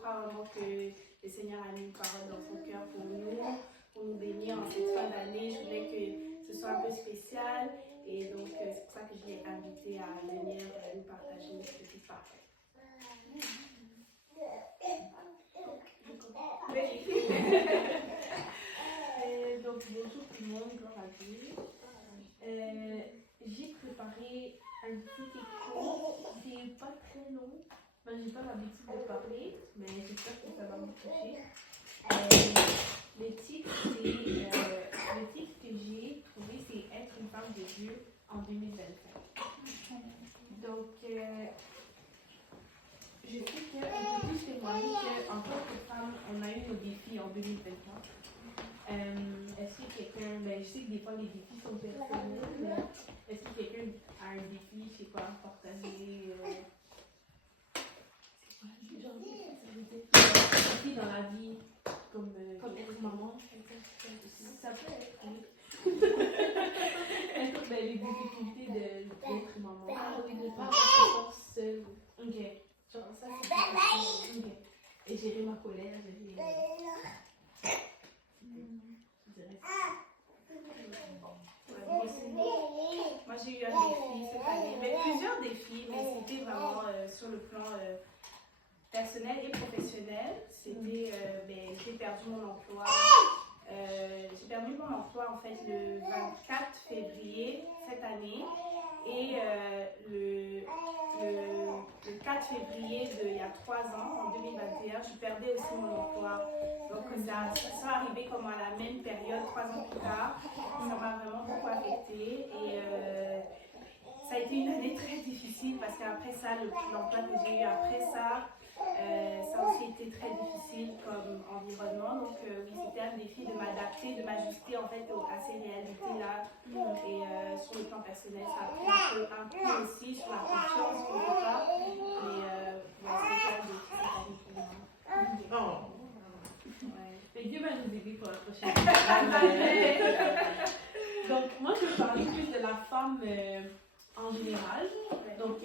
crois vraiment que le Seigneur a mis une parole dans son cœur pour nous bénir en cette fin d'année. Je voulais que ce soit un peu spécial et donc c'est pour ça que je l'ai invité à venir nous partager une petite parole. Donc bonjour tout le monde, gloire à Dieu. J'ai préparé un petit écho, c'est pas très long, moi j'ai pas l'habitude de parler, mais j'espère que ça va me toucher. Le titre que j'ai trouvé, c'est Être une femme de Dieu en 2025. Donc, je sais qu'on peut tous témoigner qu'en tant que femme, on a eu nos défis en 2023. Est-ce que quelqu'un, je sais que des fois les défis sont personnels, mais est-ce que quelqu'un a un défi, je sais pas, partager défi dans la vie, comme être maman, ça peut être les difficultés d'être maman. Ah oui, ne pas avoir seule. Ok. Genre ça, c'est difficile. Ok. Et gérer ma colère, gérer... Je dirais ça. Moi, j'ai eu un défi cette année, mais plusieurs défis, mais c'était vraiment sur le plan personnel et professionnel. C'était, j'ai perdu mon emploi. J'ai perdu mon emploi en fait le 24 février cette année et le 4 février il y a 3 ans, en 2021, je perdais aussi mon emploi. Donc ça s'est arrivé comme à la même période, 3 ans plus tard. Ça m'a vraiment beaucoup affectée et ça a été une année très difficile parce qu'après ça, l'emploi que j'ai eu après ça, ça a aussi été très difficile comme environnement. Donc oui, c'était un défi de m'adapter, de m'ajuster en fait à ces réalités-là. Et sur le plan personnel, ça a pris un peu aussi sur la confiance quelque part. Mais c'était un défi cette année pour moi. Mais Dieu va nous aider pour la prochaine. Donc, moi, je vais parler plus de la femme en général. Donc,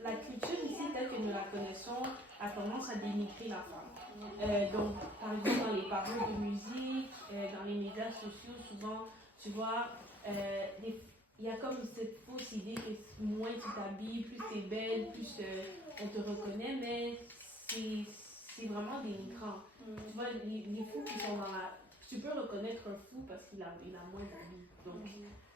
la culture ici, telle que nous la connaissons, a tendance à dénigrer la femme. Donc, par exemple, dans les paroles de musique, dans les médias sociaux, souvent, tu vois, il y a comme cette fausse idée que moins tu t'habilles, plus tu es belle, plus on te reconnaît, mais c'est vraiment dénigrant. Tu vois, les fous qui sont dans la... Tu peux reconnaître un fou parce qu'il a moins d'habits. Donc,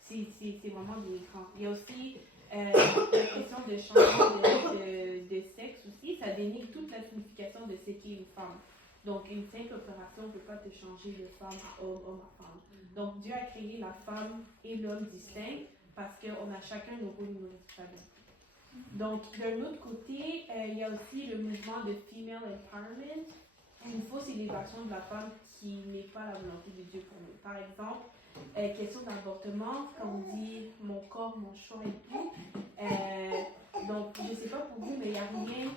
c'est vraiment dénigrant. Il y a aussi la question de changement de sexe aussi. Ça dénigre toute la signification de ce qu'est une femme. Donc, une simple opération ne peut pas te changer de femme à homme, homme à femme. Donc, Dieu a créé la femme et l'homme distincts parce qu'on a chacun nos rôles, nos responsabilités. Donc, d'un autre côté, il y a aussi le mouvement de Female Empowerment, une fausse élévation de la femme qui n'est pas la volonté de Dieu pour nous. Par exemple, question d'avortement, quand on dit mon corps, mon choix et tout. Donc, je ne sais pas pour vous, mais il n'y a rien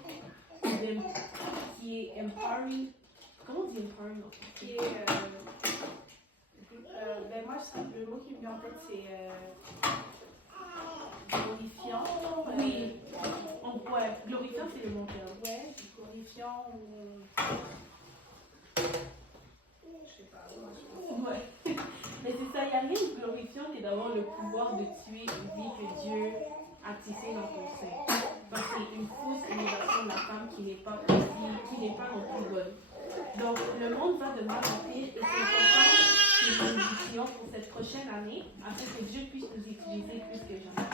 qui est empowering. Comment on dit empowering en fait? Qui est, moi, le mot qui me vient en tête, c'est glorifiant. Oui, glorifiant, c'est le bon terme. Ouais, glorifiant ou... Je sais pas. Ouais. Mais c'est ça, il n'y a rien de glorifiant que d'avoir le pouvoir de tuer une vie que Dieu a tissée dans ton sein. Parce que c'est une fausse élévation de la femme qui n'est pas non plus bonne. Donc, le monde va de mal en pire et c'est important que nous nous utilisions pour cette prochaine année afin que Dieu puisse nous utiliser plus que jamais.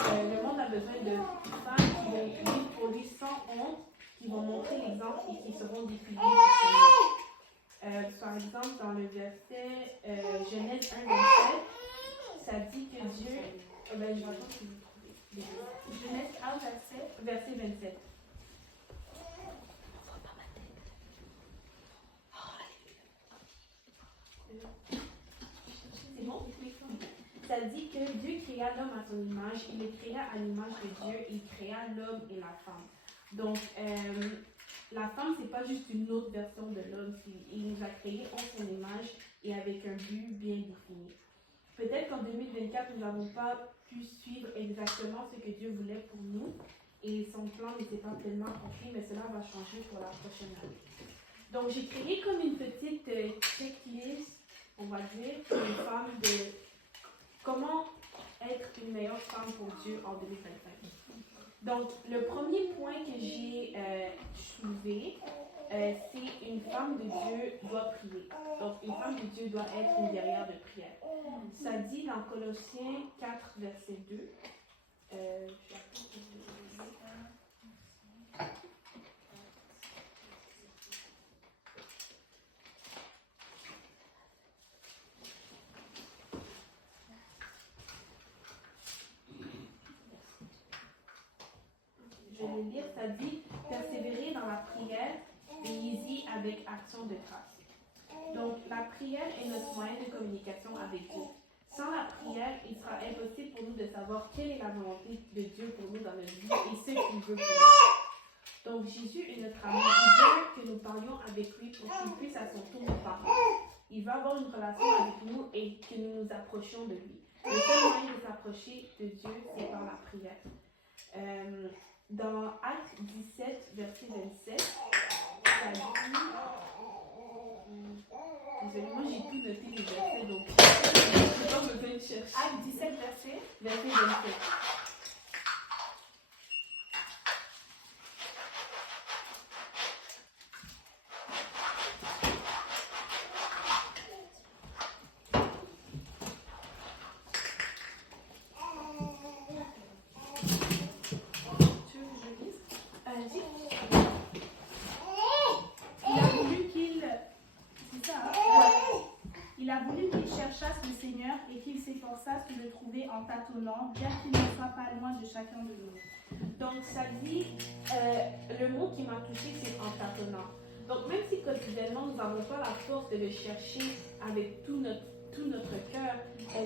Le monde a besoin de femmes qui vont vivre pour lui sans honte, qui vont montrer l'exemple et qui seront définies pour ce par exemple, dans le verset Genèse 1, 27, ça dit que Dieu... je vais attendre que vous trouvez. Genèse 1, verset 27. C'est bon? Ça dit que Dieu créa l'homme à son image, il le créa à l'image de Dieu, il créa l'homme et la femme. Donc, la femme, c'est pas juste une autre version de l'homme, il nous a créés en son image et avec un but bien défini. Peut-être qu'en 2024, nous n'avons pas pu suivre exactement ce que Dieu voulait pour nous, et son plan n'était pas pleinement accompli, mais cela va changer pour la prochaine année. Donc, j'ai créé comme une petite checklist, on va dire, pour les femmes de comment être une meilleure femme pour Dieu en 2025. Donc, le premier point que j'ai soulevé, c'est une femme de Dieu doit prier. Donc, une femme de Dieu doit être une guerrière de prière. Ça dit dans Colossiens 4, verset 2. Je vais le lire, ça dit « Persévérer dans la prière et y avec action de grâce ». Donc, la prière est notre moyen de communication avec Dieu. Sans la prière, il sera impossible pour nous de savoir quelle est la volonté de Dieu pour nous dans notre vie et ce qu'il veut pour nous. Donc, Jésus est notre amour. Il veut que nous parlions avec lui pour qu'il puisse à son tour nous parler. Il veut avoir une relation avec nous et que nous nous approchions de lui. Le seul moyen de s'approcher de Dieu, c'est par la prière. Dans Actes 17, verset 27, ça dit... Désolée, moi j'ai tout noté les versets, donc je ne peux pas me faire chercher. Acte 17, verset 27. Le Seigneur et qu'il s'efforçasse de le trouver en tâtonnant, bien qu'il ne soit pas loin de chacun de nous. Donc ça dit, le mot qui m'a touché, c'est en tâtonnant. Donc même si quotidiennement nous n'avons pas la force de le chercher avec tout notre cœur,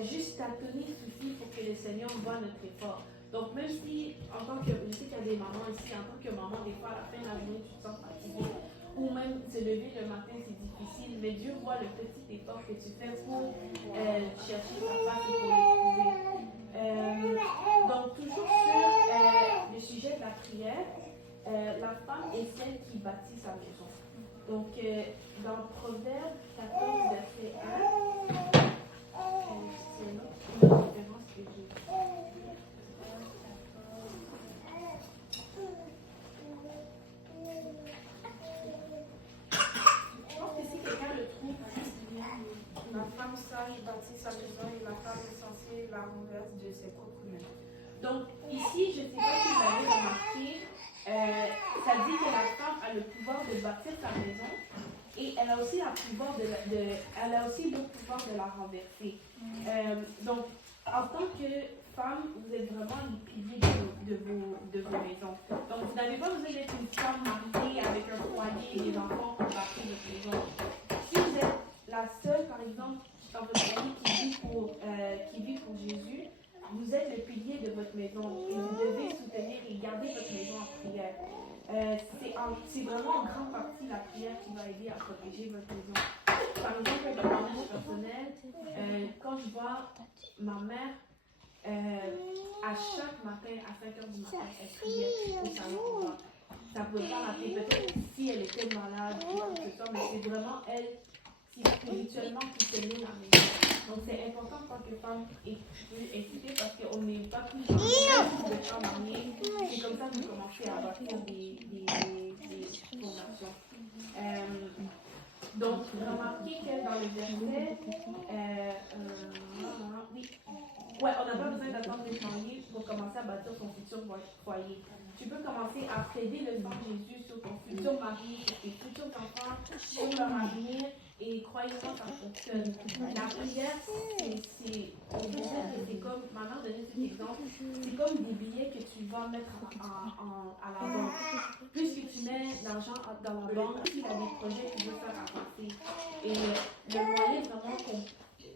juste tâtonner suffit pour que le Seigneur voit notre effort. Donc même si, en tant que, je sais qu'il y a des mamans ici, en tant que maman, des fois à la fin de la journée, tu te sens fatiguée, ou même se lever le matin, c'est difficile, mais Dieu voit le petit effort que tu fais pour chercher sa face et pour le trouver. Donc, toujours sur le sujet de la prière, la femme est celle qui bâtit sa maison. Donc, dans Proverbe 14, verset 1, c'est une autre référence que j'ai. La femme sage bâtit sa maison et la femme insensée la renverse de ses propres mains. Donc, ici, je ne sais pas si vous avez remarqué, ça dit que la femme a le pouvoir de bâtir sa maison et elle a aussi, elle a aussi le pouvoir de la renverser. Donc, en tant que femme, vous êtes vraiment les piliers de vos maisons. Donc, vous n'avez pas besoin d'être une femme mariée avec un foyer et des enfants pour bâtir votre maison. Si vous êtes la seule, par exemple, dans votre famille qui vit pour Jésus, vous êtes le pilier de votre maison et vous devez soutenir et garder votre maison en prière. C'est vraiment en grande partie la prière qui va aider à protéger votre maison. Par exemple, un témoignage personnel, quand je vois ma mère, à chaque matin, à 5h du matin, elle priait au salon. Ça ne pouvait pas rappeler, peut-être si elle était malade ou quoi que ce soit, mais c'est vraiment elle qui spirituellement qui tenait la maison. Donc c'est important en tant que femme et je peux inciter parce qu'on n'est pas tous de femmes mariées. C'est comme ça que vous commencez à bâtir des fondations. Donc remarquez que dans le verset, oui. Ouais, on n'a pas besoin d'attendre d'être marié pour commencer à bâtir son futur foyer. Tu peux commencer à plaider le sang de Jésus sur ton futur mari, sur tes futurs enfants, sur leur avenir, et croyez-moi, ça fonctionne. La prière, c'est comme, maman donnait cet exemple, c'est comme des billets que tu vas mettre à la banque. Plus que tu mets l'argent dans la banque, plus il y a des projets que tu veux faire avancer. Et le moyen vraiment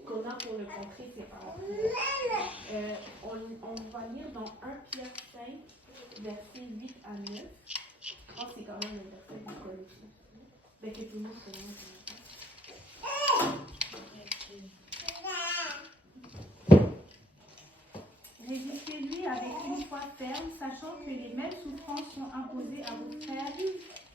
qu'on a pour le contrer, c'est par la prière. On va lire dans 1 Pierre 5, versets 8 à 9. Je pense que c'est quand même le verset que vous connaissez. Mais que tout le monde connaît. Résistez-lui à avec une foi ferme, sachant que les mêmes souffrances sont imposées à vos frères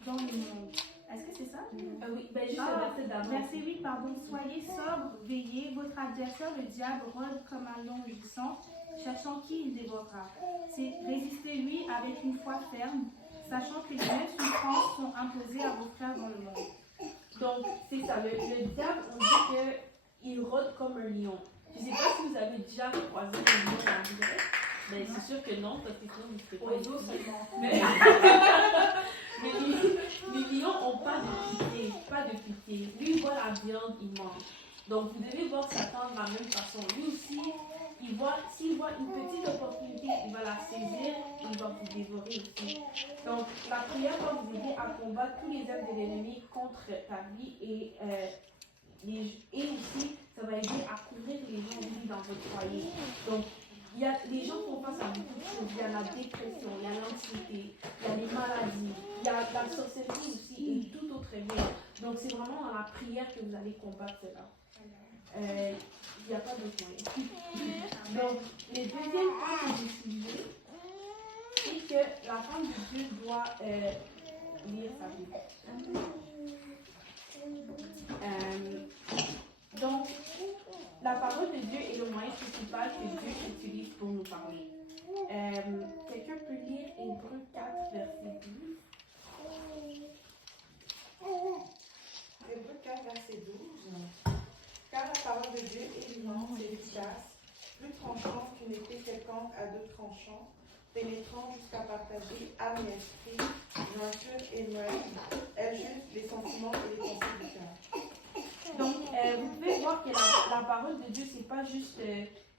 dans le monde. Est-ce que c'est ça? Oui, ben juste le verset d'avant. Verset 8, pardon. Soyez sobres, veillez. Votre adversaire, le diable, rôde comme un lion rugissant, cherchant qui il dévorera. C'est résistez-lui avec une foi ferme, sachant que les mêmes souffrances sont imposées à vos frères dans le monde. Donc, c'est ça. Le diable, on dit qu'il rôde comme un lion. Je ne sais pas si vous avez déjà croisé un lion en vrai. Ben, c'est sûr que non, parce que sinon, vous ne serez pas Oiseau seulement. Mais les lions n'ont pas de pitié, pas de pitié. Lui, il voit la viande, il mange. Donc, vous devez voir Satan de la même façon. Lui aussi, s'il voit une petite opportunité, il va la saisir et il va vous dévorer aussi. Donc, la prière va vous aider à combattre tous les œuvres de l'ennemi contre ta vie et aussi, ça va aider à couvrir les gens qui dans votre foyer. Donc, les gens font face à beaucoup de choses. Il y a la dépression, il y a l'anxiété, il y a les maladies, il y a la sorcellerie aussi et tout autre bien. Donc, c'est vraiment dans la prière que vous allez combattre cela. Il n'y a pas d'autre moyen. Donc, le deuxième point que j'ai souligné, c'est que la femme de Dieu doit lire sa Bible. Donc, la parole de Dieu est le moyen principal que Dieu utilise pour nous parler. Quelqu'un peut lire Hébreux 4, verset 12. Hébreux 4, verset 12. Car la parole de Dieu est vivante et efficace, plus tranchante qu'une épée quelconque à deux tranchants, pénétrant jusqu'à partager âme et esprit, jointure et moelle. Elle juge les sentiments et les pensées du cœur. Donc, vous pouvez voir que la parole de Dieu, c'est pas juste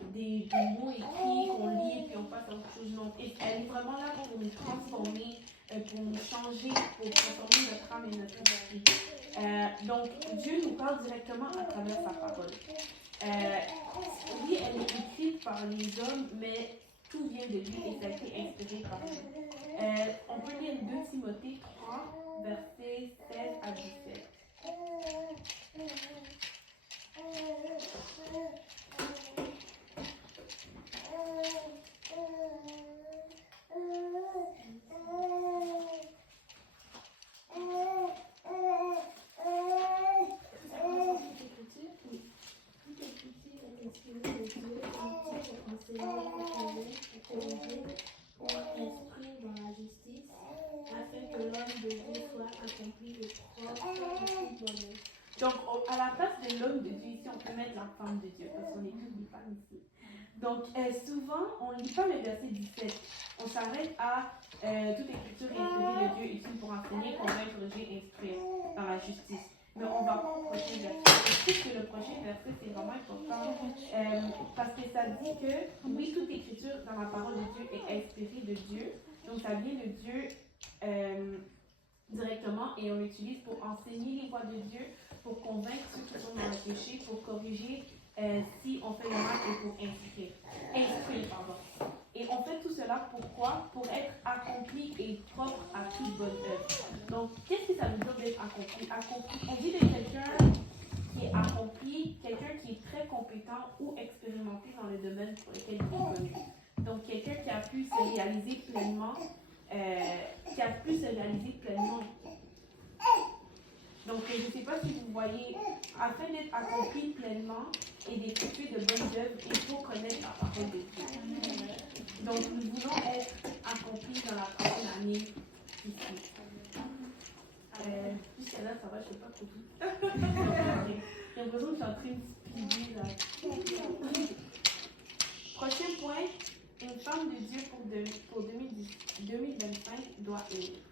des mots écrits qu'on lit et puis on passe à autre chose. Non, elle est vraiment là pour nous transformer, pour nous changer, pour transformer notre âme et notre esprit. Donc, Dieu nous parle directement à travers sa parole. Oui, elle est écrite par les hommes, mais tout vient de lui et ça a été inspiré par lui. On peut lire 2 Timothée 3, versets 16 à 17. Donc, à la place de l'homme de Dieu, ici, on peut mettre la femme de Dieu, parce qu'on est tous des femmes ici. Donc, souvent, on ne lit pas le verset 17. On s'arrête à toute écriture inspirée de Dieu, utile pour enseigner, convaincre, corriger, instruire dans la justice. Mais on ne va pas au prochain verset. Je trouve que le prochain verset, c'est vraiment important parce que ça dit que, oui, toute écriture dans la parole de Dieu est inspirée de Dieu. Donc, ça vient de Dieu directement et on l'utilise pour enseigner les voies de Dieu, pour convaincre ceux qui sont dans le péché, pour corriger si on fait le mal et pour instruire. Et on fait tout cela pourquoi? Pour être accompli et propre à toute bonne œuvre. Donc, qu'est-ce que ça veut dire d'être accompli? On dit de quelqu'un qui est accompli, quelqu'un qui est très compétent ou expérimenté dans le domaine pour lequel il est connu. Donc, quelqu'un qui a pu se réaliser pleinement, Donc, je ne sais pas si vous voyez, afin d'être accompli pleinement et d'effectuer de bonnes œuvres, il faut connaître la parole de Dieu. Donc, nous voulons être accomplis dans la prochaine année ici. Jusqu'à là, ça va, je ne sais pas trop tout. J'ai l'impression que je suis en train de speeder là. Prochain point, une femme de Dieu pour 2025 doit aimer.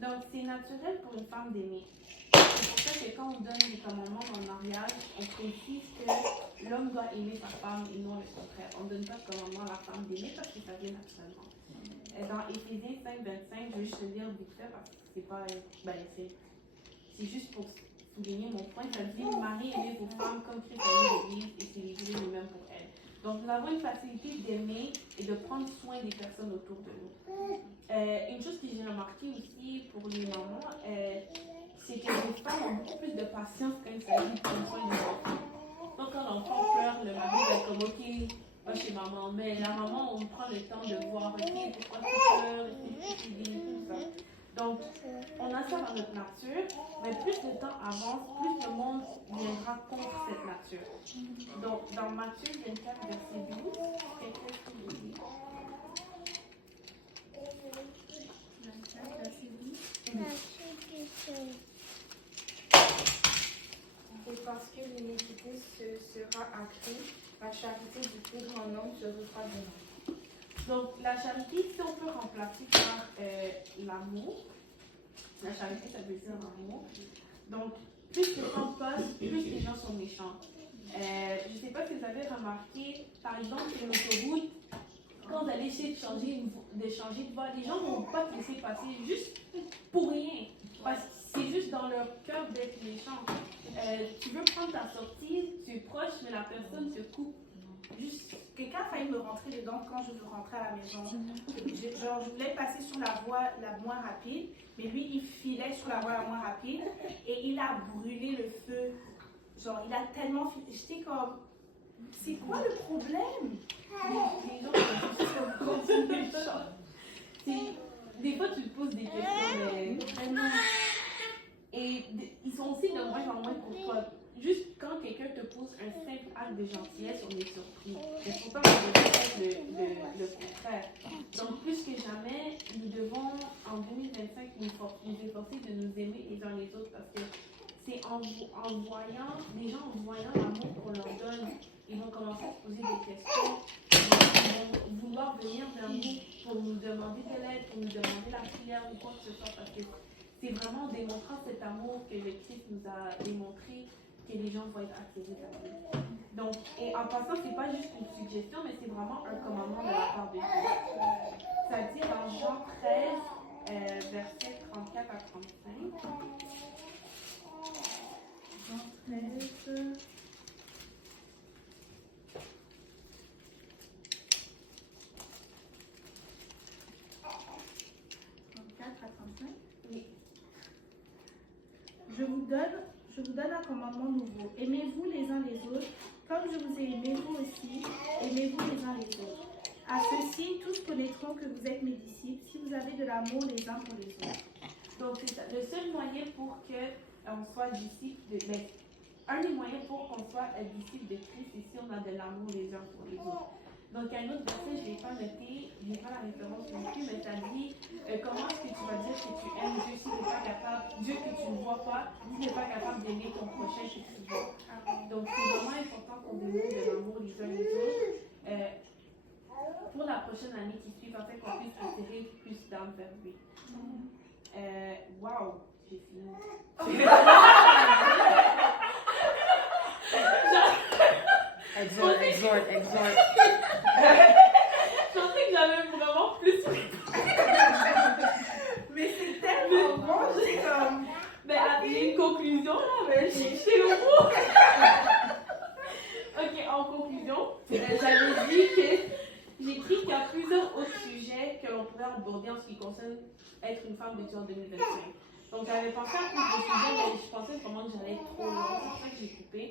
Donc, c'est naturel pour une femme d'aimer. C'est pour ça que quand on donne des commandements dans le mariage, on précise que l'homme doit aimer sa femme et non le contraire. On ne donne pas de commandement à la femme d'aimer parce que ça vient naturellement. Dans Éphésiens 5:25, je vais juste le lire vite fait parce que c'est pas. C'est juste pour souligner mon point. Ça dit Marie, aimez vos femmes comme Christ a aimé l'Église et s'est livré lui-même pour elle. Donc, nous avons une facilité d'aimer et de prendre soin des personnes autour de nous. Une chose que j'ai remarqué aussi pour les mamans, c'est que les femmes ont beaucoup plus de patience quand il s'agit de prendre soin des enfants. Donc, quand l'enfant pleure, le mari va être comme ok, va chez maman. Mais la maman, on prend le temps de voir ok, pourquoi tu pleures, est-ce que tu dis, tout ça. Donc, on a ça dans notre nature, mais plus le temps avance, plus le monde viendra contre cette nature. Donc, dans Matthieu 24, verset 12, quelqu'un qui le lit. 24, verset 12. Et parce que l'iniquité sera accrue, la charité du plus grand nombre se refroidira. Donc, la charité, si on peut remplacer par l'amour, la charité, ça veut dire l'amour. Donc, plus le temps passe, plus les gens sont méchants. Je ne sais pas si vous avez remarqué, par exemple, sur l'autoroute, quand vous allez essayer de changer de voie, les gens ne vont pas te laisser passer juste pour rien. Parce que c'est juste dans leur cœur d'être méchant. Tu veux prendre ta sortie, tu es proche, mais la personne te coupe. Juste, quelqu'un a failli me rentrer dedans quand je rentrais à la maison. Genre, je voulais passer sur la voie la moins rapide, mais lui, il filait sur la voie la moins rapide et il a brûlé le feu. Genre, il a tellement filé. J'étais comme, c'est quoi le problème? Les gens sont juste continuer de chanter. Des fois, tu te poses des questions, mais vraiment. Et ils sont aussi de moins en moins pour toi. Juste quand quelqu'un te pose un simple acte de gentillesse, on est surpris. Mais pourtant, on devrait être le contraire. Donc, plus que jamais, nous devons, en 2025, nous efforcer de nous aimer les uns les autres parce que c'est en voyant, les gens en voyant l'amour qu'on leur donne, ils vont commencer à se poser des questions. Ils vont vouloir venir vers nous pour nous demander de l'aide, pour nous demander la prière ou quoi que ce soit parce que c'est vraiment en démontrant cet amour que le Christ nous a démontré que les gens vont être attirés vers lui. Donc, et en passant, c'est pas juste une suggestion, mais c'est vraiment un commandement de la part de Dieu. Ça dit dans Jean 13, versets 34 à 35. Jean 13. Oui. Je vous donne un commandement nouveau. Aimez-vous les uns les autres, comme je vous ai aimé, vous aussi, aimez-vous les uns les autres. À ceci, tous connaîtront que vous êtes mes disciples, si vous avez de l'amour les uns pour les autres. Donc, c'est ça. Le seul moyen pour qu'on soit disciple un des moyens pour qu'on soit disciple de Christ, c'est si on a de l'amour les uns pour les autres. Donc, il y a un autre verset, je ne l'ai pas noté, je n'ai pas la référence non plus, mais ça dit comment est-ce que tu vas dire que tu aimes Dieu si tu n'es pas capable, Dieu que tu ne vois pas, si tu n'es pas capable d'aimer ton prochain que tu vois. Donc, c'est vraiment important qu'on démontre de l'amour les uns les autres pour la prochaine année qui suit, afin qu'on puisse attirer plus d'âmes vers lui. Wow, j'ai fini. Exhort. Je pensais que j'avais vraiment plus. Mais c'est tellement bon, j'ai comme... Ben, j'ai une conclusion là, mais j'ai le mot. Ok, en conclusion, j'avais dit que j'ai écrit qu'il y a plusieurs autres sujets que l'on pourrait aborder en ce qui concerne être une femme de Dieu en 2025. Donc j'avais pensé à plus de sujets, mais je pensais vraiment que j'allais être trop long, c'est pour ça que j'ai coupé.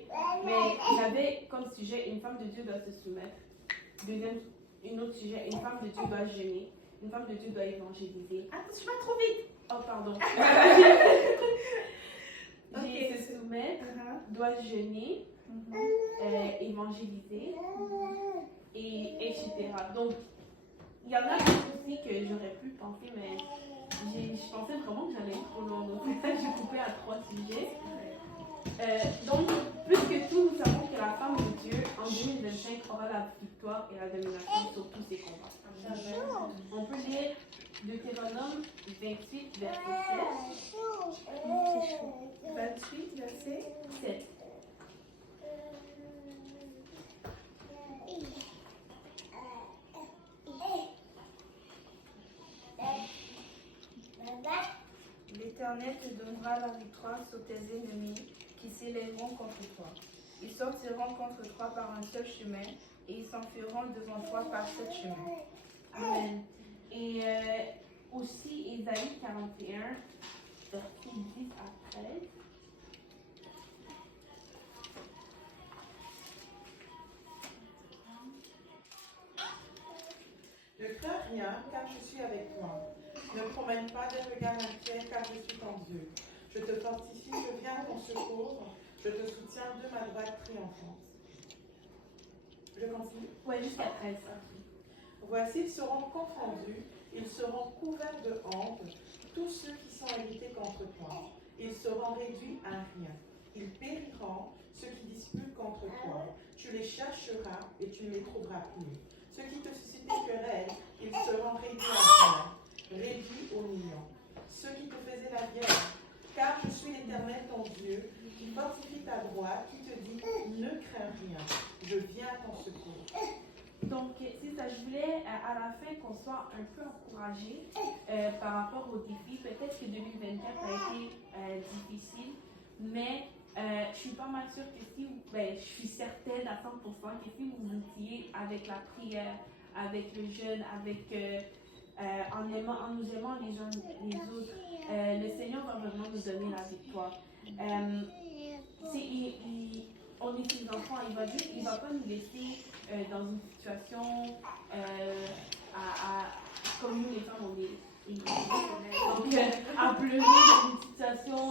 Mais j'avais comme sujet une femme de Dieu doit se soumettre. Deuxième, un autre sujet, une femme de Dieu doit jeûner. Une femme de Dieu doit évangéliser. Attends, je vais trop vite. Oh, pardon. Ok. Se soumettre, doit jeûner, évangéliser, et etc. Donc, il y en a aussi que j'aurais pu penser, mais je pensais vraiment que j'allais être trop long. Donc, c'est ça que j'ai coupé à 3 sujets. Donc, plus que tout, nous savons que la femme de Dieu, en 2025, aura la victoire et la domination sur tous ses combats. On peut lire Deutéronome 28, verset 7. 28, verset 7. L'Éternel te donnera la victoire sur tes ennemis qui s'élèveront contre toi. Ils sortiront contre toi par un seul chemin et ils s'enfuiront devant toi par 7 chemins. Amen. Et aussi Ésaïe 41, versets 10 à 13. rien, car je suis avec toi. Ne promène pas des regards inquiets, car je suis ton Dieu. Je te fortifie, je viens à ton secours, je te soutiens de ma droite triomphante. Je continue. Ouais, jusqu'à 13. Voici, ils seront confondus, ils seront couverts de honte, tous ceux qui sont irrités contre toi. Ils seront réduits à rien. Ils périront, ceux qui disputent contre toi. Tu les chercheras et tu ne les trouveras plus. Ceux qui te suscitent des querelles, ils seront réduits à rien, réduits au néant. Ceux qui te faisaient la guerre, car je suis l'Éternel ton Dieu, qui fortifie ta droite, qui te dit, ne crains rien, je viens à ton secours. Donc, c'est ça, je voulais à la fin qu'on soit un peu encouragés par rapport aux défis. Peut-être que 2024 a été difficile, mais je suis pas mal sûre que si, je suis certaine à 100% que si vous vous outillez avec la prière, avec le jeûne, en nous aimant les uns les autres, le Seigneur va vraiment nous donner la victoire. On est ses enfants, il va pas nous laisser dans une situation comme nous les femmes, on est donc à pleurer dans une situation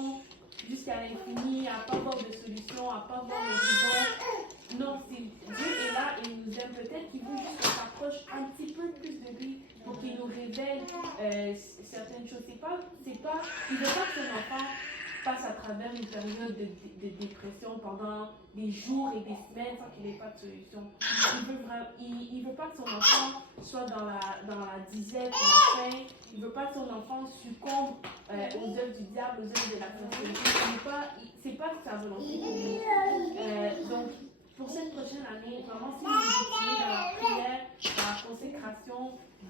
jusqu'à l'infini, à pas voir de solution, à pas voir l'horizon. Non, Dieu est là et il nous aime. Peut-être qu'il veut juste qu'on s'approche un petit peu plus de lui pour qu'il nous révèle certaines choses. Il veut pas que son enfant passe à travers une période de dépression pendant des jours et des semaines sans qu'il n'ait pas de solution. Il veut pas que son enfant soit dans la disette, la faim. Il veut pas que son enfant succombe aux œuvres du diable, aux œuvres de la sorcellerie. C'est pas sa volonté pour nous. Donc, pour cette prochaine année, vraiment, si vous étiez dans la prière, dans la consécration,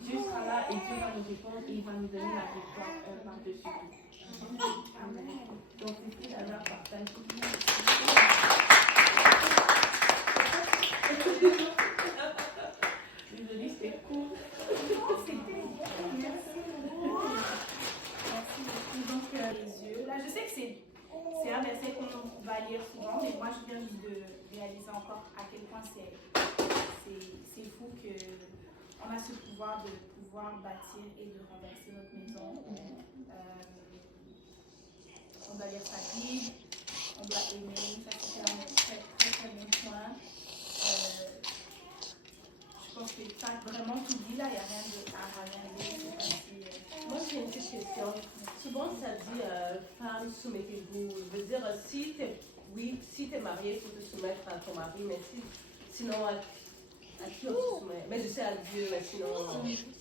Dieu sera là et Dieu va nous répondre et il va nous donner la victoire par-dessus tout. Amen. Donc, c'est ce que j'avais à partager. Désolée, c'était court. Merci beaucoup. Donc, les yeux. Là, je sais que c'est un verset qu'on va lire souvent, mais moi, je viens juste de réaliser encore à quel point c'est fou qu'on a ce pouvoir de pouvoir bâtir et de renverser notre maison. On doit lire sa Bible, on doit aimer, ça c'est un très très très bon point. Je pense que ça vraiment tout dit là, il n'y a rien à regarder. Moi j'ai une petite question. Souvent ça dit femme, soumettez-vous. Je veux dire, si tu es mariée, il faut te soumettre à ton mari, mais sinon à qui on se soumet? Mais je sais à Dieu, mais sinon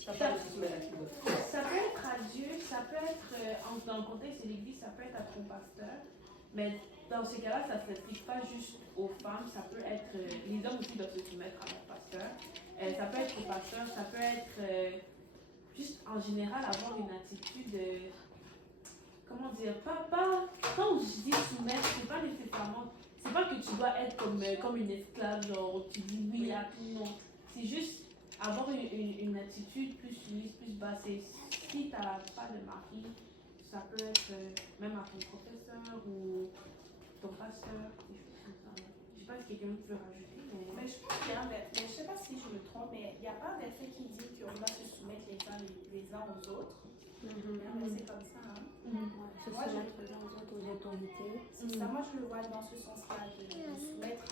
ça peut pas se soumettre à qui d'autre. Ça peut être à Dieu, ça peut être, dans le contexte de l'église, ça peut être à ton pasteur, mais dans ces cas-là, ça ne s'applique pas juste aux femmes, ça peut être, les hommes aussi doivent se soumettre à leur pasteur, ça peut être au pasteur, ça peut être juste en général avoir une attitude, comment dire, pas, quand je dis soumettre, c'est pas nécessairement, c'est pas que tu dois être comme une esclave, genre tu dis oui à tout, non, c'est juste avoir une attitude plus soumise, plus basse. Si tu n'as pas de mari, ça peut être même à ton professeur ou ton pasteur, des choses comme ça. Je ne sais pas si quelqu'un peut rajouter. Mais je pense qu'il y a un verset, je ne sais pas si je me trompe, mais il n'y a pas un verset qui dit qu'on doit se soumettre les uns aux autres. Il y a un verset comme ça. Hein. Se soumettre les uns aux autres, aux autorités. C'est ça, moi je le vois dans ce sens-là, de soumettre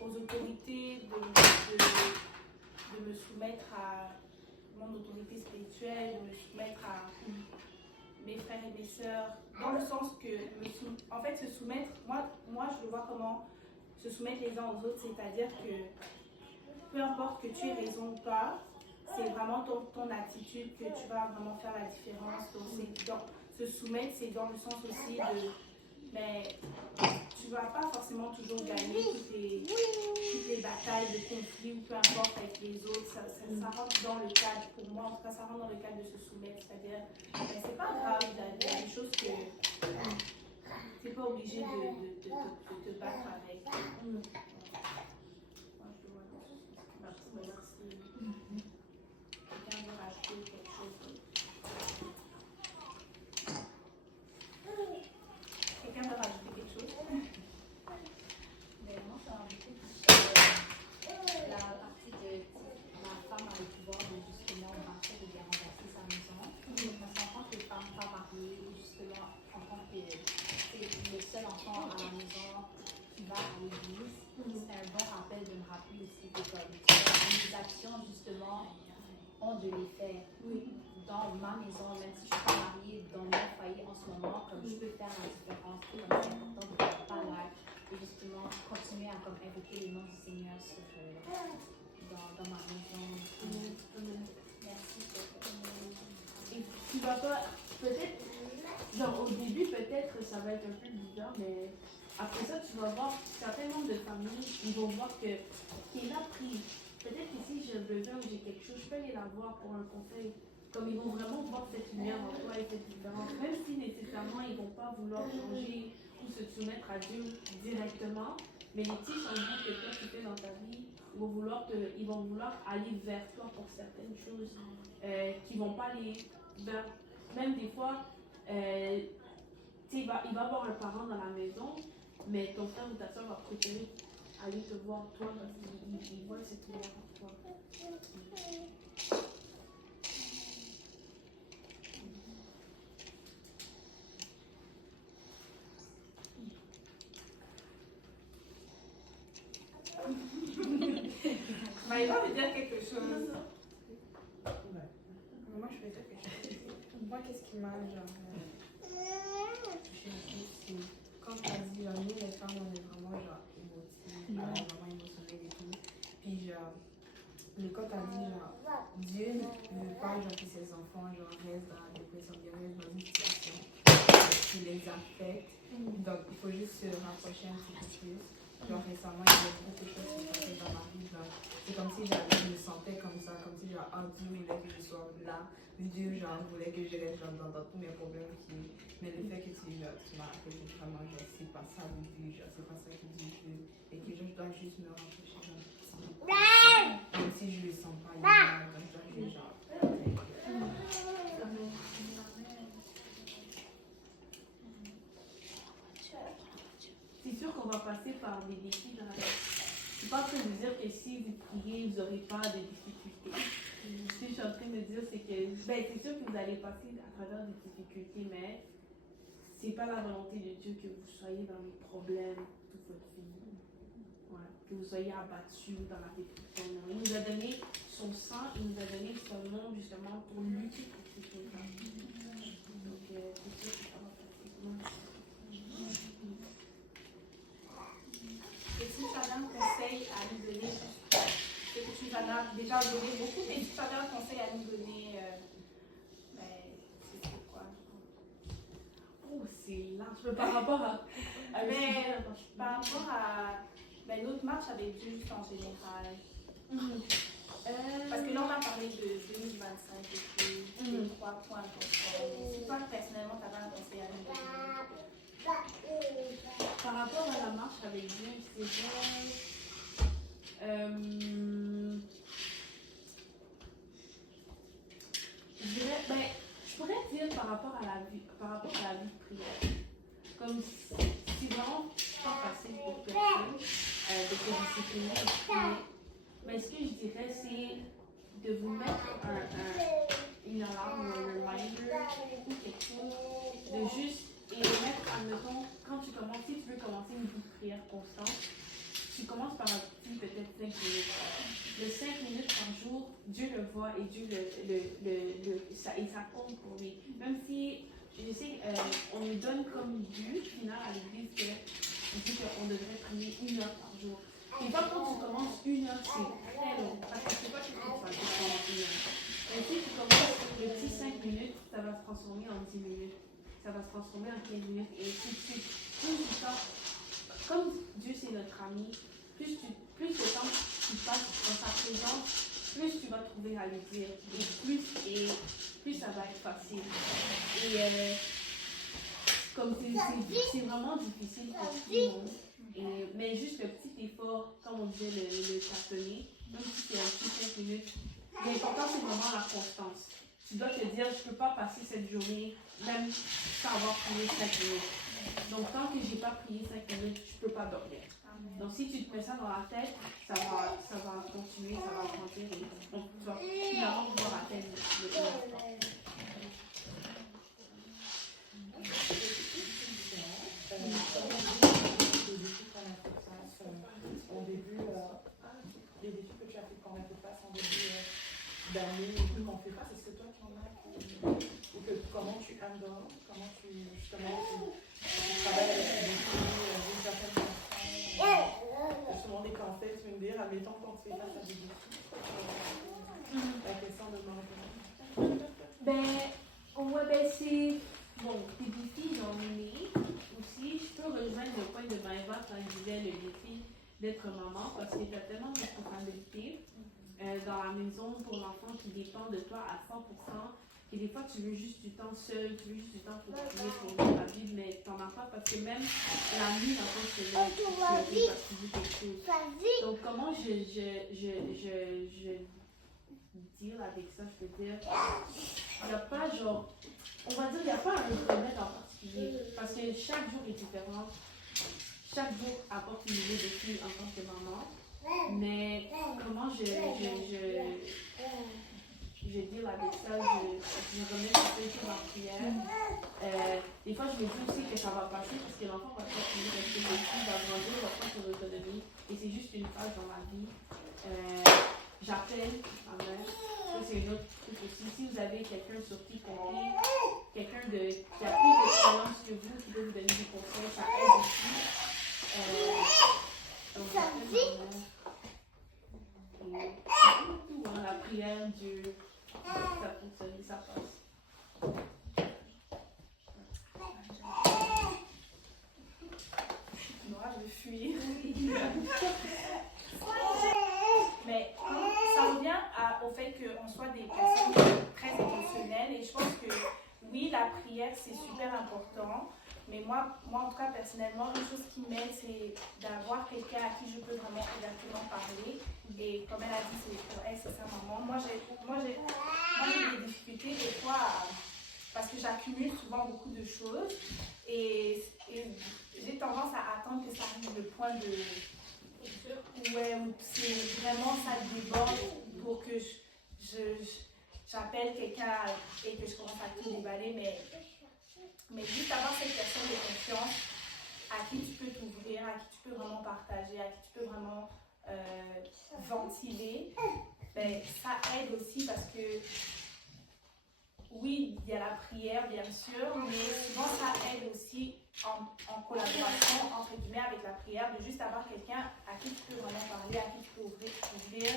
aux autorités, de me soumettre à mon autorité spirituelle, de me soumettre à mes frères et mes sœurs, dans le sens que, en fait, se soumettre, moi je le vois comment se soumettre les uns aux autres, c'est-à-dire que peu importe que tu aies raison ou pas, c'est vraiment ton attitude que tu vas vraiment faire la différence. Donc, se soumettre, c'est dans le sens aussi de, mais tu ne vas pas forcément toujours gagner toutes les batailles de conflit ou peu importe avec les autres. Ça rentre dans le cadre, pour moi en tout cas, ça rentre dans le cadre de se soumettre. C'est-à-dire, c'est pas grave, il y a des choses que tu n'es pas obligé de te battre avec. Moi, je le vois dans ce sens. Merci. Quelqu'un veut rajouter quelque chose? Quelqu'un veut rajouter quelque chose? Mais moi, ça m'a beaucoup plus la partie de la femme a le pouvoir de dans ma maison, même si je suis pas mariée, dans mon foyer en ce moment, comme je peux faire la différence, et comme c'est important de ne pas là, et justement continuer à comme invoquer le nom du Seigneur dans ma maison. Merci. Et tu vas pas, peut-être, genre au début, peut-être ça va être un peu bizarre, mais après ça, tu vas voir certains membres de famille, ils vont voir que qui est là pris. Peut-être que si j'ai besoin ou j'ai quelque chose, je peux aller la voir pour un conseil. Comme ils vont vraiment voir cette lumière en toi et cette différence. Même si nécessairement ils ne vont pas vouloir changer ou se soumettre à Dieu directement, mais les petits changements que toi tu fais dans ta vie, ils vont vouloir aller vers toi pour certaines choses qui ne vont pas aller vers. Même des fois, il va y avoir un parent dans la maison, mais ton frère ou ta soeur va préférer aller te voir toi parce qu'il voit cette lumière en toi. Maëva veut dire quelque chose. Moi, je vais dire quelque chose. Moi, qu'est-ce qui m'a genre touché aussi, c'est quand tu as dit, genre, nous les femmes, on est vraiment genre émotives, vraiment émotionnelles et tout. Puis genre, mais quand tu as dit, genre, Dieu ne veut pas genre, que ses enfants genre, restent dans la dépression, qu'ils restent dans une situation qui les affecte. Donc, il faut juste se rapprocher un petit peu plus. Genre, récemment, il y avait beaucoup de choses qui se passaient dans ma vie. C'est comme si genre, je me sentais comme ça, comme si genre, oh, Dieu voulait que je sois là. Dieu genre, voulait que je reste genre, dans tous mes problèmes. Mais le fait que tu m'as appelé vraiment, genre, c'est pas ça le but, genre, c'est pas ça que Dieu veut. Et que je dois juste me rapprocher d'un petit peu. Même si je le sens pas, donc je dois juste genre. C'est sûr qu'on va passer par des défis dans la vie. Je ne suis pas en train de dire que si vous priez, vous n'aurez pas de difficultés. Ce que je suis en train de dire, c'est que c'est sûr que vous allez passer à travers des difficultés, mais ce n'est pas la volonté de Dieu que vous soyez dans les problèmes toute votre vie. Ouais. Que vous soyez abattus dans la dépression. Il nous a donné son sang, il nous a donné son nom justement pour lutter pour ces choses-là. Donc, c'est sûr que ça va passer. Ouais. Et si tu avais un conseil à nous donner, c'est que tu en as déjà donné beaucoup, mais si tu avais un conseil à nous donner, c'est quoi? Oh, c'est large par rapport à par rapport à notre marche avec Dieu juste en général. Parce que là, on a parlé de 2025 et puis des 3 points importants. Si toi, personnellement, tu avais un conseil à nous donner. par rapport à la marche avec Dieu, c'est vrai. Je dirais, je pourrais dire par rapport à la vie de prière. Comme si vraiment pas facile pour personne de se discipliner et de prier. Mais ce que je dirais, c'est de vous mettre une alarme ou un reminder ou quelque chose, de juste et de mettre, admettons, quand tu commences, si tu veux commencer une vie de prière constante, tu commences par un petit, peut-être 5 minutes. Le 5 minutes par jour, Dieu le voit et Dieu ça compte pour lui. Même si, je sais, on nous donne comme but final à l'église qu'on dit qu'on devrait prier 1 heure par jour. Et pas quand tu commences 1 heure, c'est très long. Parce que c'est pas que tu vas faire pendant 1 heure. Mais si tu commences le petit 5 minutes, ça va se transformer en 10 minutes. Ça va se transformer en 15 minutes. Et ainsi de suite. Plus du temps, comme Dieu c'est notre ami, plus de temps tu passes dans sa présence, plus tu vas trouver à lui dire. Et plus ça va être facile. Et comme c'est vraiment difficile pour tout le monde. Mais juste le petit effort, comme on disait, le tâtonner, même si c'est un petit 5 minutes, l'important c'est vraiment la constance. Tu dois te dire, je ne peux pas passer cette journée même sans avoir prié 5 minutes. Donc tant que je n'ai pas prié 5 minutes, je ne peux pas dormir. Donc si tu te mets ça dans la tête, ça va continuer, ça va grandir et tu vas finalement pouvoir atteindre le temps. Les défis que tu as fait qu'on a fait face en début d'année, qu'on fait face, est-ce que toi femme d'homme? Comment tu travailles avec les défis d'une certaine façon? Il y a sûrement des conseils, tu veux me dire, admettons quand tu es face à des défis. La question de manger. C'est... Bon, des défis, j'en ai aussi. Je peux rejoindre le point de Maëva quand je disais le défi d'être maman parce que tu as tellement de responsabilités dans la maison pour l'enfant qui dépend de toi à 100%. Et des fois, tu veux juste du temps seul, tu veux juste du temps pour prier, pour vivre ta vie, mais tu n'en as pas parce que même la nuit, l'enfant se lève, tu pleures parce qu'il dit quelque chose. Donc, comment je deal avec ça, je peux dire, il n'y a pas genre, on va dire, il n'y a pas un remède en particulier parce que chaque jour est différent. Chaque jour apporte une nouveau défi en tant que maman. Mais comment je deal avec ça, je remets un peu sur ma prière. Des fois, je me dis aussi que ça va passer parce que l'enfant va continuer d'être petit, va grandir, va prendre son autonomie. Et c'est juste une phase dans ma vie. J'appelle ma mère. Ça, c'est une autre truc aussi. Si vous avez quelqu'un sur qui compter, quelqu'un qui a plus d'expérience que vous, qui peut vous donner des conseils, ça aide aussi. Donc, j'appelle ma mère. Et dans la prière, Dieu, ça fonctionne, ça passe. Moi, je vais fuir. Mais ça revient au fait qu'on soit des personnes très émotionnelles et je pense que oui, la prière c'est super important, mais moi en tout cas personnellement, une chose qui m'aide c'est d'avoir quelqu'un à qui je peux vraiment ouvertement parler et comme elle a dit, pour elle c'est sa maman. Moi j'ai des difficultés des fois parce que j'accumule souvent beaucoup de choses et j'ai tendance à attendre que ça arrive le point de... Ouais, c'est vraiment ça déborde pour que j'appelle quelqu'un et que je commence à tout déballer, mais juste avoir cette personne de confiance à qui tu peux t'ouvrir, à qui tu peux vraiment partager, à qui tu peux vraiment ventiler, ben, ça aide aussi parce que oui, il y a la prière bien sûr, mais souvent ça aide aussi en collaboration, entre guillemets, avec la prière, de juste avoir quelqu'un à qui tu peux vraiment parler, à qui tu peux ouvrir.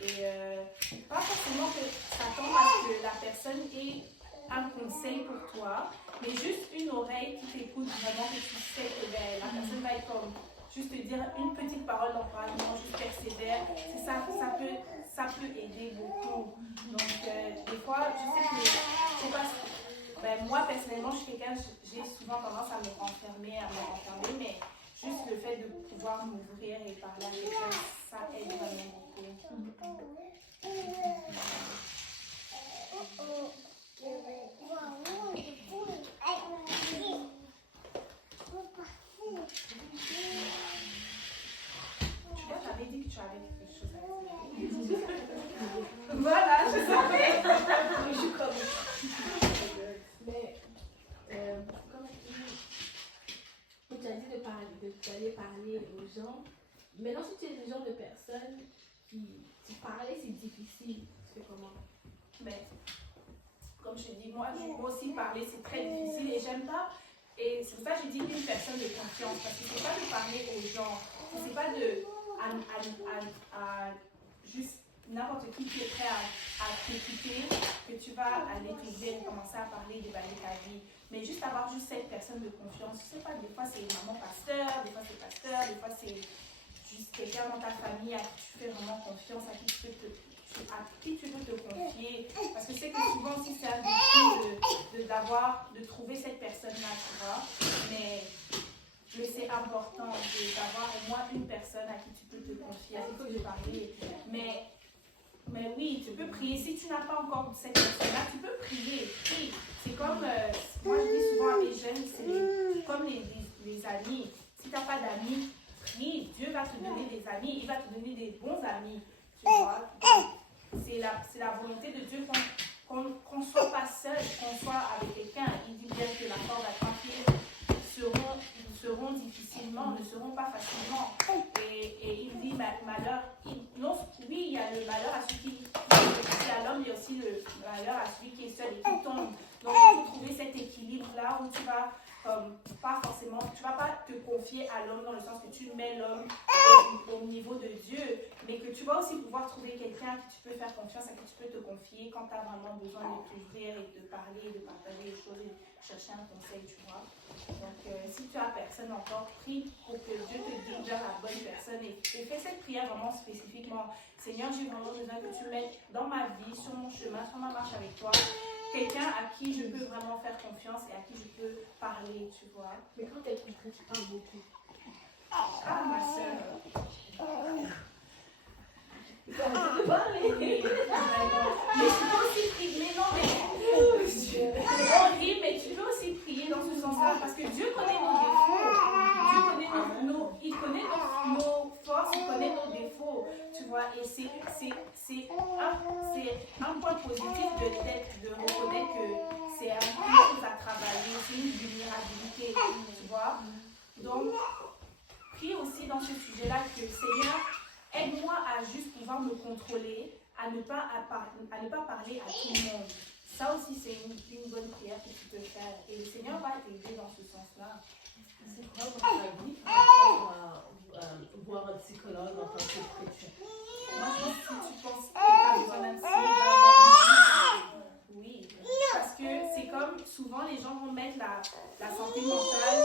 Et pas forcément que ça tombe à ce que la personne ait un conseil pour toi, mais juste une oreille qui t'écoute vraiment, que tu sais que ben, la personne va être comme, juste te dire une petite parole d'encouragement, juste persévère, c'est ça, ça peut aider beaucoup. Donc, des fois, je sais que, je sais pas, ben, moi personnellement, je suis quelqu'un, j'ai souvent tendance à me renfermer, mais juste le fait de pouvoir m'ouvrir et parler à quelqu'un, ça aide vraiment beaucoup. J'avais dit que tu avais quelque chose à dire. Voilà, je savais. Je suis comme... Mais, comme tu as dit d'aller parler aux gens, maintenant si tu es le genre de personne qui parler c'est difficile, tu fais comment? Mais, comme je dis, moi aussi parler c'est très difficile et j'aime pas. Et c'est pour ça que j'ai dit une personne de confiance, parce que c'est pas de parler aux gens, c'est pas de juste n'importe qui est prêt à t'écouter, que tu vas aller t'ouvrir et commencer à parler, déballer ta vie. Mais juste avoir juste cette personne de confiance, je sais pas, des fois c'est maman pasteur, des fois c'est pasteur, des fois c'est juste quelqu'un dans ta famille à qui tu fais vraiment confiance, à qui tu peux te confier. Parce que je sais que souvent aussi c'est un défi de trouver cette personne-là, tu vois. Mais c'est important d'avoir au moins une personne à qui tu peux te confier, à qui tu peux parler. Mais oui, tu peux prier. Si tu n'as pas encore cette personne-là, tu peux prier. Prie. C'est comme, moi je dis souvent à mes jeunes, c'est comme les amis. Si tu n'as pas d'amis, prie. Dieu va te donner des amis. Il va te donner des bons amis. Tu vois. C'est la volonté de Dieu qu'on ne soit pas seul, qu'on soit avec quelqu'un. Il dit bien que la corde à 3 pieds seront difficilement, ne seront pas facilement. Et il dit malheur. Oui, il y a le malheur à celui qui est à l'homme, il y a aussi le malheur à celui qui est seul et qui tombe. Donc il faut trouver cette sinon tu vas pas forcément, tu vas pas te confier à l'homme dans le sens que tu mets l'homme au niveau de Dieu, mais que tu vas aussi pouvoir trouver quelqu'un à qui tu peux faire confiance, à qui tu peux te confier quand tu as vraiment besoin de t'ouvrir et de parler, de partager les choses et chercher un conseil, tu vois. Donc, si tu as personne encore, prie pour que Dieu te guide vers la bonne personne et fais cette prière vraiment spécifiquement. Seigneur, j'ai vraiment besoin que tu mettes dans ma vie, sur mon chemin, sur ma marche avec toi, quelqu'un à qui je peux vraiment faire confiance et à qui je peux parler, tu vois. Mais quand elle comprend, tu parles beaucoup. Ah, ma soeur. Tu peux arrêter de parler. Mais tu peux aussi prier, mais non, mais on rit, mais tu peux aussi prier dans ce sens-là parce que Dieu connaît nos défauts. Dieu connaît il connaît nos forces, il connaît nos défauts, tu vois. Et c'est un point positif de reconnaître que c'est une chose à travailler, c'est une vulnérabilité, tu vois. Donc, prie aussi dans ce sujet-là que Seigneur, aide-moi à juste pouvoir me contrôler, à ne pas parler à tout le monde. Ça aussi, c'est une bonne prière que tu peux faire. Et le Seigneur va t'aider dans ce sens-là. C'est quoi votre avis par rapport à voir un psychologue en tant que chrétien? Moi, je pense que si tu penses que tu as besoin d'un psychologue, oui. Parce que c'est comme, souvent, les gens vont mettre la santé mentale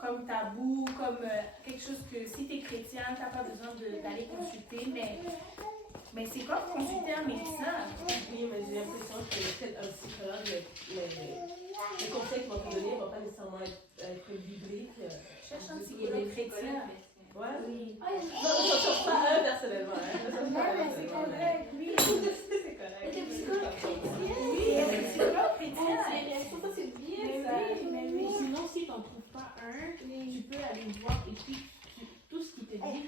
comme tabou, comme quelque chose que si tu es chrétien, tu n'as pas besoin d'aller consulter, mais c'est comme consulter un médecin. Oui, mais j'ai l'impression que peut-être un psychologue, les conseils qu'il va te donner ne vont pas nécessairement être bibliques. Cherche un psychologue chrétien. Ouais. Oui. Non, je ne cherche pas un personnellement. C'est correct, oui. C'est correct. Et t'es psychologue chrétien? Oui, un psychologue chrétien. Ça, c'est bien, Mais ça. oui, mais oui. Sinon, si tu n'en trouves pas un, tu peux aller voir et puis tout ce qu'il te dit,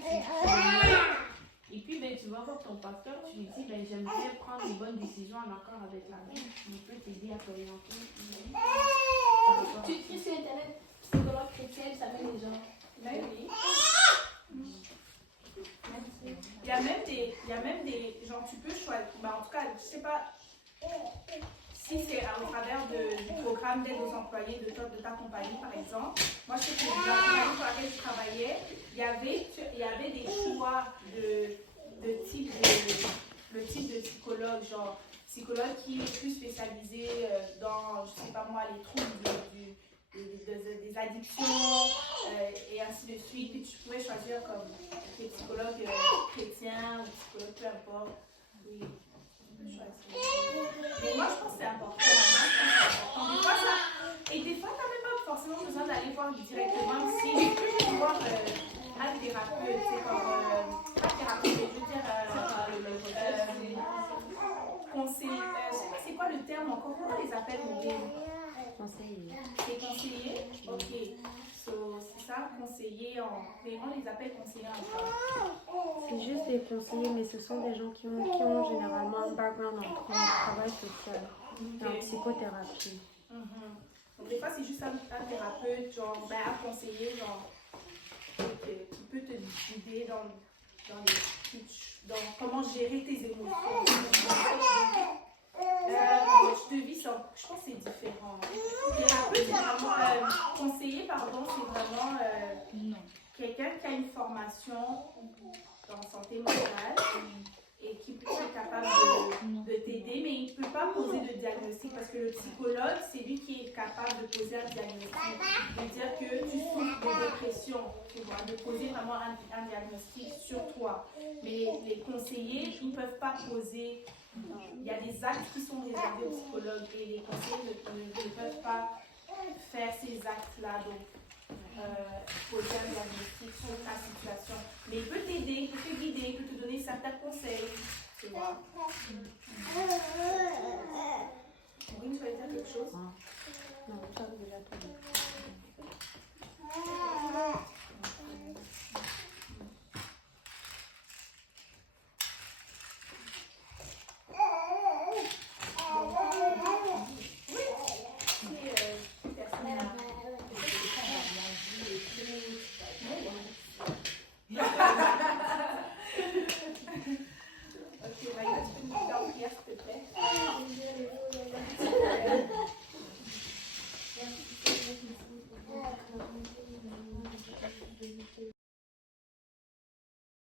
et puis ben, tu vas voir ton pasteur, tu lui dis ben, j'aimerais prendre une bonne décision en accord avec la Bible. Il peut t'aider à t'orienter. Tu écris sur Internet, psychologue chrétien, ça met les gens. Mais oui. Il y a même des gens, tu peux choisir, ben, en tout cas, je sais pas si c'est au travers du programme d'aide aux employés de ta compagnie, par exemple. Moi, je sais que dans la compagnie pour laquelle je travaillais, il y avait des choix de type de psychologue, genre psychologue qui est plus spécialisé dans, je sais pas moi, les troubles des addictions et ainsi de suite. Puis tu pourrais choisir comme des psychologues chrétiens ou psychologues, peu importe. Oui, tu peux choisir. Mais moi, je pense que c'est important. Et des fois, tu n'as même pas forcément besoin d'aller voir directement si tu peux juste voir un thérapeute, c'est comme pas thérapeute, je veux dire conseiller. Je sais pas c'est quoi le terme encore, comment on les appelle les Conseiller. c'est conseiller? Ok. So, c'est ça, conseiller mais on les appelle conseillers en C'est juste des conseillers, mais ce sont des gens qui ont généralement un background en travail social, en psychothérapie. Donc, des fois, c'est juste un thérapeute, genre, un conseiller, genre, qui peut te guider dans comment gérer tes émotions. Je te vis ça, je pense que c'est différent. Thérapeute, c'est vraiment, conseiller, pardon, c'est vraiment quelqu'un qui a une formation en santé mentale et qui peut être capable de t'aider, mais il ne peut pas poser de diagnostic parce que le psychologue, c'est lui qui est capable de poser un diagnostic. De dire que tu souffres de dépression, tu vois, de poser vraiment un diagnostic sur toi. Mais les conseillers, ils ne peuvent pas poser. Il y a des actes qui sont réservés aux psychologues et les conseillers ne peuvent pas faire ces actes-là. Donc, poser un diagnostic sur ta situation. Mais il peut t'aider, il peut te guider, il peut te donner certains conseils. Tu vois.